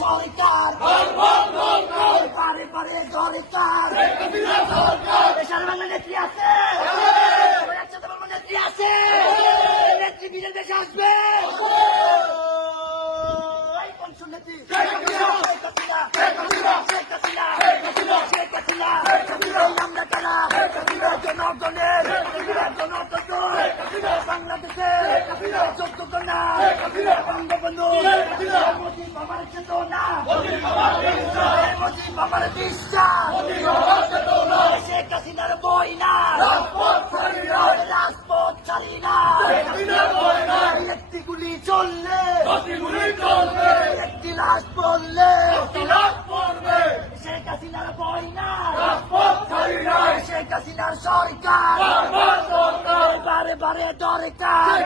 সরকার। পারে পারে সরকার। বেসার বাংলা নেত্রী আছে। নেত্রী আছে। নেত্রী বিজেপি দেশে আসবে। নেত্রী। জনগণের চোদ্দ কন্যা বঙ্গবন্ধু মোদী বাবার চেতনা মোদী বাবার বিশ্বাস শেখ হাসিনার বই না রাজপথ ছাড়ি না একটি গুলি চললে একটি লাশ পড়লে শেখ হাসিনার বই না শেখ হাসিনার সরকার বারে বারে দরকার